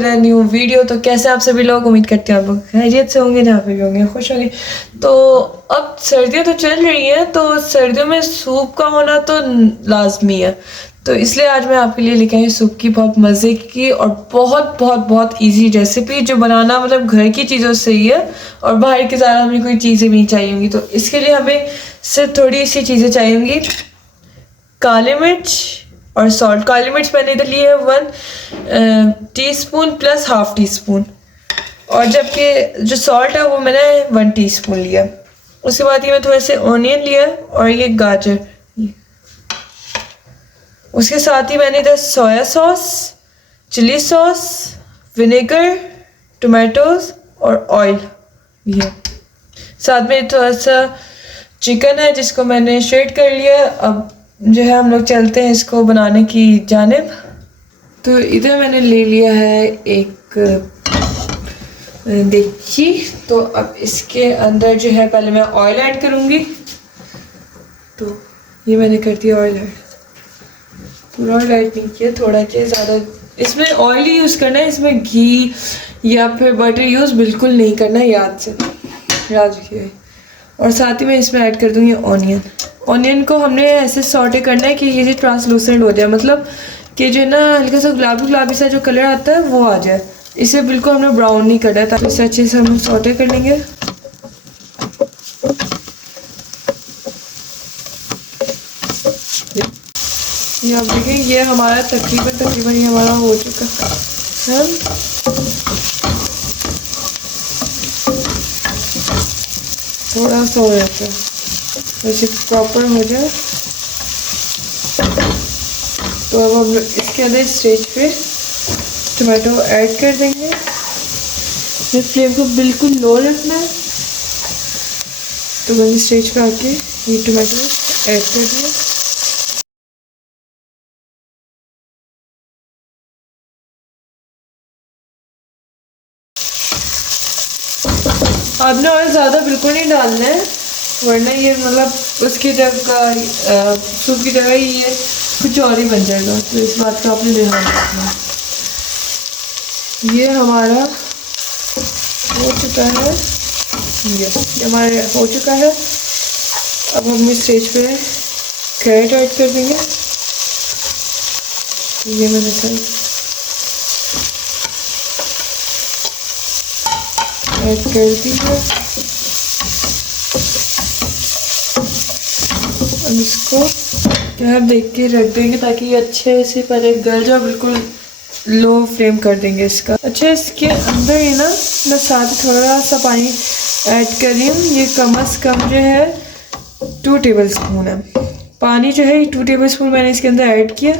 New video. तो कैसे आप सभी लोग, उम्मीद करते हैं आप लोग खैरियत से होंगे, जहाँ पे भी होंगे खुश होंगे। तो अब सर्दियाँ तो चल रही हैं, तो सर्दियों में सूप का होना तो लाजमी है। तो इसलिए आज मैं आपके लिए लेके आई सूप की बहुत मज़े की और बहुत बहुत बहुत इजी रेसिपी, जो बनाना मतलब घर की चीज़ों से ही है और बाहर की ज़्यादा हमें कोई चीज़ें भी नहीं चाहिए होंगी। तो इसके लिए हमें सिर्फ थोड़ी सी चीज़ें चाहिए होंगी। काली मिर्च और सॉल्ट। काली मिर्च मैंने इधर ली है 1 teaspoon plus half tea spoon, और जबकि जो सॉल्ट है वो मैंने 1 टीस्पून लिया। उसके बाद ये मैं थोड़े से ऑनियन लिया और ये गाजर। उसके साथ ही मैंने इधर soya sauce, chilli sauce, vinegar, tomatoes और ऑयल लिया। साथ में थोड़ा सा चिकन है जिसको मैंने श्रेड कर लिया। अब जो है हम लोग चलते हैं इसको बनाने की जानिब। तो इधर मैंने ले लिया है एक देगची। तो अब इसके अंदर जो है पहले मैं ऑयल ऐड करूँगी। तो ये मैंने कर दिया ऑयल ऐड। पूरा ऑयल ऐड नहीं किया, थोड़ा चाहिए, ज़्यादा इसमें ऑयल ही यूज़ करना है। इसमें घी या फिर बटर यूज़ बिल्कुल नहीं करना है, याद रखिए। और साथ ही मैं इसमें ऐड कर दूँगी ऑनियन। ऑनियन को हमने ऐसे सॉटे करना है कि ये ट्रांसलूसेंट हो जाए, मतलब कि जो ना हल्का सा गुलाबी गुलाबी सा जो कलर आता है वो आ जाए। इसे बिल्कुल हमने ब्राउन नहीं करना है, ताकि इसे अच्छे से हम सॉटे कर लेंगे। ये आप देखें, ये हमारा तकरीबन ये हमारा हो चुका है। थोड़ा सा हो जाता है, वैसे प्रॉपर हो जाए। तो अब हम इसके अंदर स्टेज पे टमाटो ऐड कर देंगे। फ्लेम को बिल्कुल लो रखना है। तो मैंने स्टेज पे आके ये टमाटो ऐड कर दिया। आपने ऑयल ज़्यादा बिल्कुल नहीं डालना है, वरना ये मतलब उसकी जगह सूप की जगह ये कुछ और ही बन जाएगा। तो इस बात का आपने ध्यान रखना। ये हमारा हो चुका है, ये हमारा हो चुका है। अब हम इस स्टेज पे कैरेट ऐड कर देंगे। ये मैंने ऐड कर दी है। अब इसको यहाँ देख के रख देंगे ताकि ये अच्छे से पहले गल जाए। बिल्कुल लो फ्लेम कर देंगे इसका। अच्छा, इसके अंदर ही ना मैं साथ थोड़ा सा पानी ऐड कर रही हूँ। ये कम से कम जो है 2 टेबल स्पून है। पानी जो है 2 टेबल स्पून मैंने इसके अंदर ऐड किया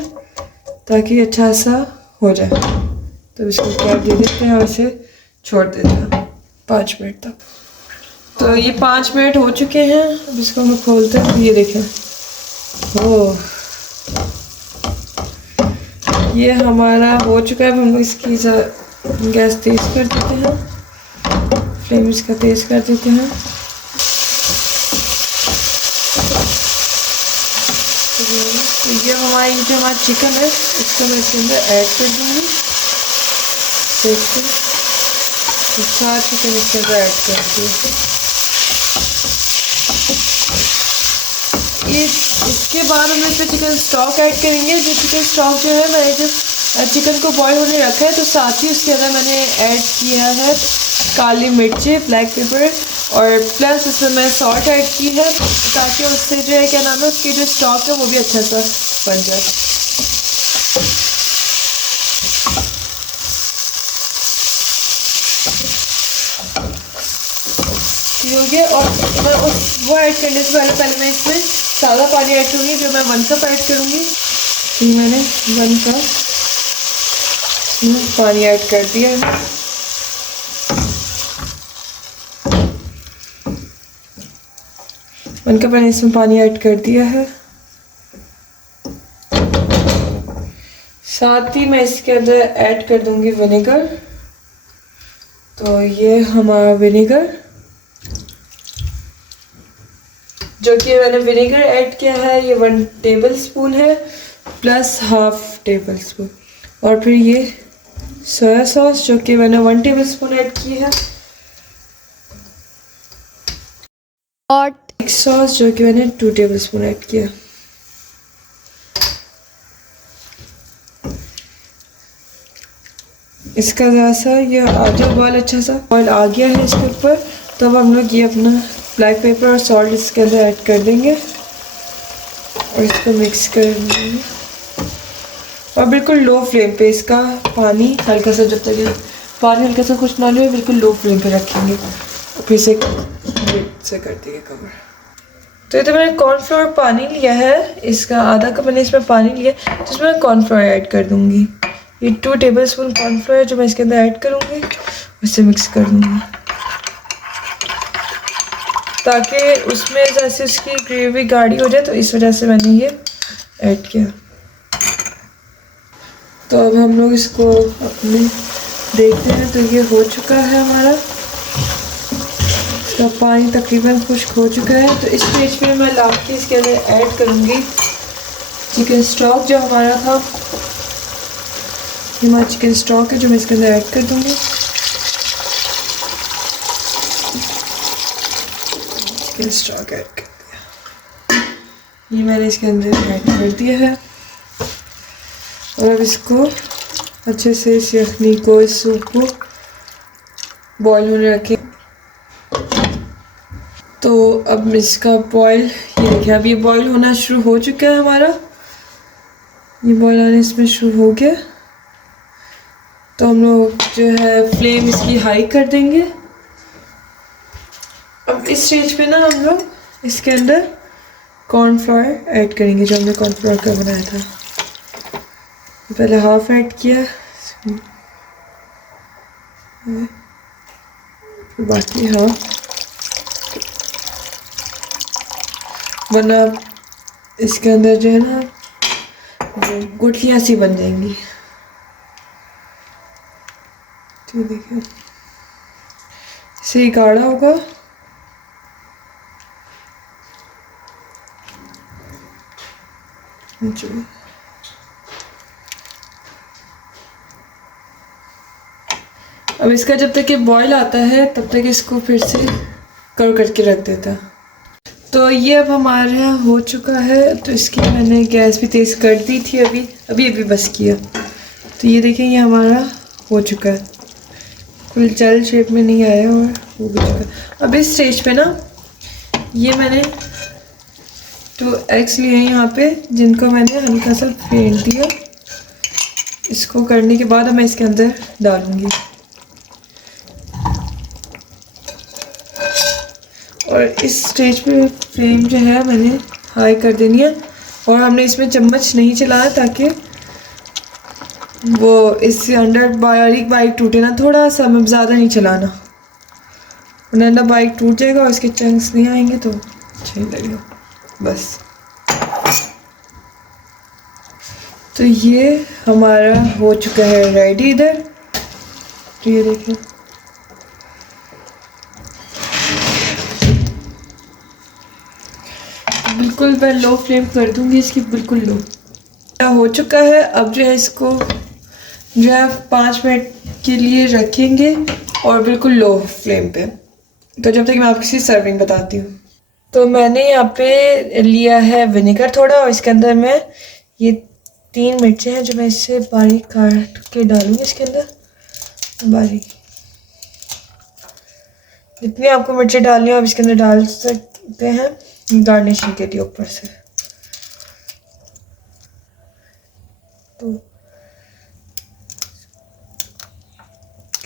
ताकि अच्छा सा हो जाए। तो इसको कैप दे देते हैं और इसे छोड़ देते हैं 5 मिनट तक। तो ये 5 मिनट हो चुके हैं। अब इसको हम खोलते हैं। ये देखें, ओह, ये हमारा हो चुका है। अब हम इसकी गैस तेज़ कर देते हैं, फ्लेम इसका तेज़ कर देते हैं। तो ये हमारा चिकन है, इसको मैं इसके अंदर ऐड कर दूँगी। देखिए, सारा चिकन इसके अंदर ऐड कर दिया। ये इसके बाद हम इसमें चिकन स्टॉक ऐड करेंगे। जो चिकन स्टॉक जो है, मैंने जब चिकन को बॉईल होने रखा है तो साथ ही उसके अंदर मैंने ऐड किया है काली मिर्ची, ब्लैक पेपर, और प्लस इसमें मैं सॉल्ट ऐड की है ताकि उससे जो है क्या नाम है, उसकी जो स्टॉक है वो भी अच्छा सा बन जाए। हो गया। और मैं वो ऐड करने से पहले मैं इसमें सादा पानी ऐड करूँगी, जो मैं 1 कप ऐड करूँगी। तो मैंने 1 कप पानी ऐड कर दिया है। मैंने इसमें पानी ऐड कर दिया है। साथ ही मैं इसके अंदर ऐड कर दूंगी विनेगर। तो ये हमारा विनेगर, जो कि मैंने विनेगर ऐड किया है, ये 1 टेबल स्पून है प्लस हाफ टेबल स्पून। और फिर ये सोया सॉस जो कि मैंने 1 टेबलस्पून ऐड की है, और एक सॉस जो कि मैंने 2 टेबलस्पून ऐड किया। इसका ज़रा सा ये आधा बॉयल अच्छा सा बॉयल आ गया है इसके ऊपर, तो अब हम लोग ये अपना ब्लैक पेपर और सॉल्ट इसके अंदर ऐड कर देंगे और इसको मिक्स कर देंगे और बिल्कुल लो फ्लेम पे इसका पानी हल्का सा, जब तक पानी हल्का सा खुश ना हो, बिल्कुल लो फ्लेम पे रखेंगे और फिर से कर देंगे कवर। तो ये तो मैंने कॉर्नफ्लोर पानी लिया है, इसका आधा कप मैंने इसमें पानी लिया, तो इसमें मैं कॉर्नफ्लोर ऐड कर दूँगी। ये 2 टेबलस्पून कॉर्नफ्लोर है जो मैं इसके अंदर ऐड करूँगी, उससे मिक्स कर दूँगी ताकि उसमें जैसे उसकी ग्रेवी गाढ़ी हो जाए, तो इस वजह से मैंने ये ऐड किया। तो अब हम लोग इसको अपने देखते हैं, तो ये हो चुका है हमारा, इसका पानी तकरीबन खुश्क हो चुका है। तो इस स्टेज पे मैं ला के इसके अंदर ऐड करूँगी चिकन स्टॉक जो हमारा था, ये हमारा चिकन स्टॉक है जो मैं इसके अंदर ऐड कर दूँगी। चिकन स्टॉक ऐड कर दिया, ये मैंने इसके अंदर ऐड कर दिया है और अब इसको अच्छे से इस यखनी को, इस सूप को बॉईल होने रखें। तो अब इसका बॉईल, ये देखिए अब ये बॉईल होना शुरू हो चुका है हमारा, ये बॉईल आने इसमें शुरू हो गया। तो हम लोग जो है फ्लेम इसकी हाई कर देंगे। अब इस स्टेज पे ना हम लोग इसके अंदर कॉर्नफ्लोर ऐड करेंगे जो हमने कॉर्नफ्लोर का बनाया था। पहले हाफ ऐड किया, बाकी हाफ, वरना इसके अंदर जो है ना गुठलियाँ सी बन जाएंगी। तो देखिए इसे ही गाढ़ा होगा, अब इसका जब तक ये बॉईल आता है तब तक इसको फिर से कवर करके रख देता। तो ये अब हमारे यहाँ हो चुका है, तो इसकी मैंने गैस भी तेज़ कर दी थी, अभी बस किया। तो ये देखें ये हमारा हो चुका है, फुल जेल शेप में नहीं आया और हो भी चुका। अब इस स्टेज पे ना ये मैंने 2 एग्स लिए हैं यहाँ पे, जिनको मैंने हल्का सा फेंट दिया। इसको करने के बाद अब मैं इसके अंदर डालूँगी और इस स्टेज पे फ्लेम जो है मैंने हाई कर देनी है और हमने इसमें चम्मच नहीं चलाया ताकि वो इससे अंदर बारीक बारीक टूटे ना, थोड़ा सा, हमें ज़्यादा नहीं चलाना, वरना अंदर बारीक टूट जाएगा और इसके चंक्स नहीं आएंगे तो अच्छा नहीं लगेगा बस। तो ये हमारा हो चुका है रेडी इधर। तो ये देखिए बिल्कुल मैं लो फ्लेम कर दूंगी इसकी, बिल्कुल लो हो चुका है। अब जो है इसको जो है 5 मिनट के लिए रखेंगे और बिल्कुल लो फ्लेम पे, तो जब तक मैं आपको इसकी सर्विंग बताती हूँ। तो मैंने यहाँ पे लिया है विनेगर थोड़ा और इसके अंदर मैं ये 3 मिर्चें हैं जो मैं इससे बारीक काट के डालूंगी इसके अंदर, बारीक जितनी आपको मिर्चें डालनी हो आप इसके अंदर डाल सकते हैं गार्निशिंग के लिए ऊपर से। तो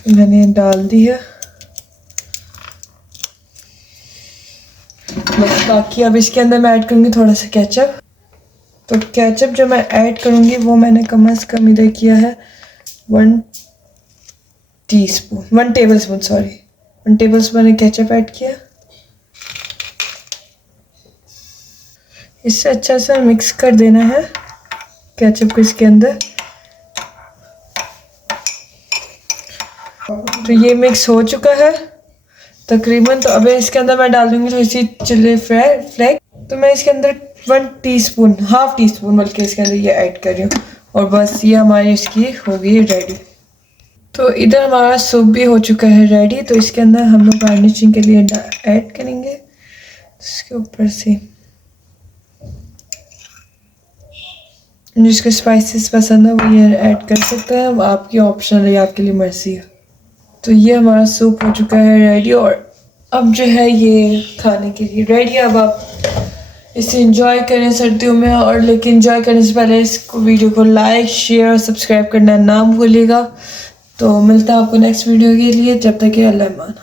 मैंने डाल दी है बस, बाकी अब इसके अंदर मैं ऐड करूँगी थोड़ा सा केचप। तो केचप जो मैं ऐड करूँगी वो मैंने कम से कम इधर किया है 1 टेबलस्पून मैंने केचप ऐड किया। इससे अच्छा सा मिक्स कर देना है केचप को इसके अंदर। तो ये मिक्स हो चुका है तकरीबन। तो अब इसके अंदर मैं डाल दूँगी थोड़ी सी चिली फ्लेक्स। तो मैं इसके अंदर 1 हाफ टी स्पून बल्कि इसके अंदर ये ऐड कर रही हूँ और बस ये हमारी इसकी हो गई रेडी। तो इधर हमारा सूप भी हो चुका है रेडी। तो इसके अंदर हम लोग गार्निशिंग के लिए ऐड करेंगे इसके ऊपर से, जिसको स्पाइसेस पसंद है वो ये ऐड कर सकते हैं, आपकी ऑप्शनल है, आपके लिए मर्जी है। तो ये हमारा सूप हो चुका है रेडी और अब जो है ये खाने के लिए रेडी। अब आप इसे इंजॉय करें सर्दियों में, और लेकिन इंजॉय करने से पहले इसको वीडियो को लाइक शेयर और सब्सक्राइब करना ना भूलिएगा। तो मिलता है आपको नेक्स्ट वीडियो के लिए, जब तक कि अल्लाह मान।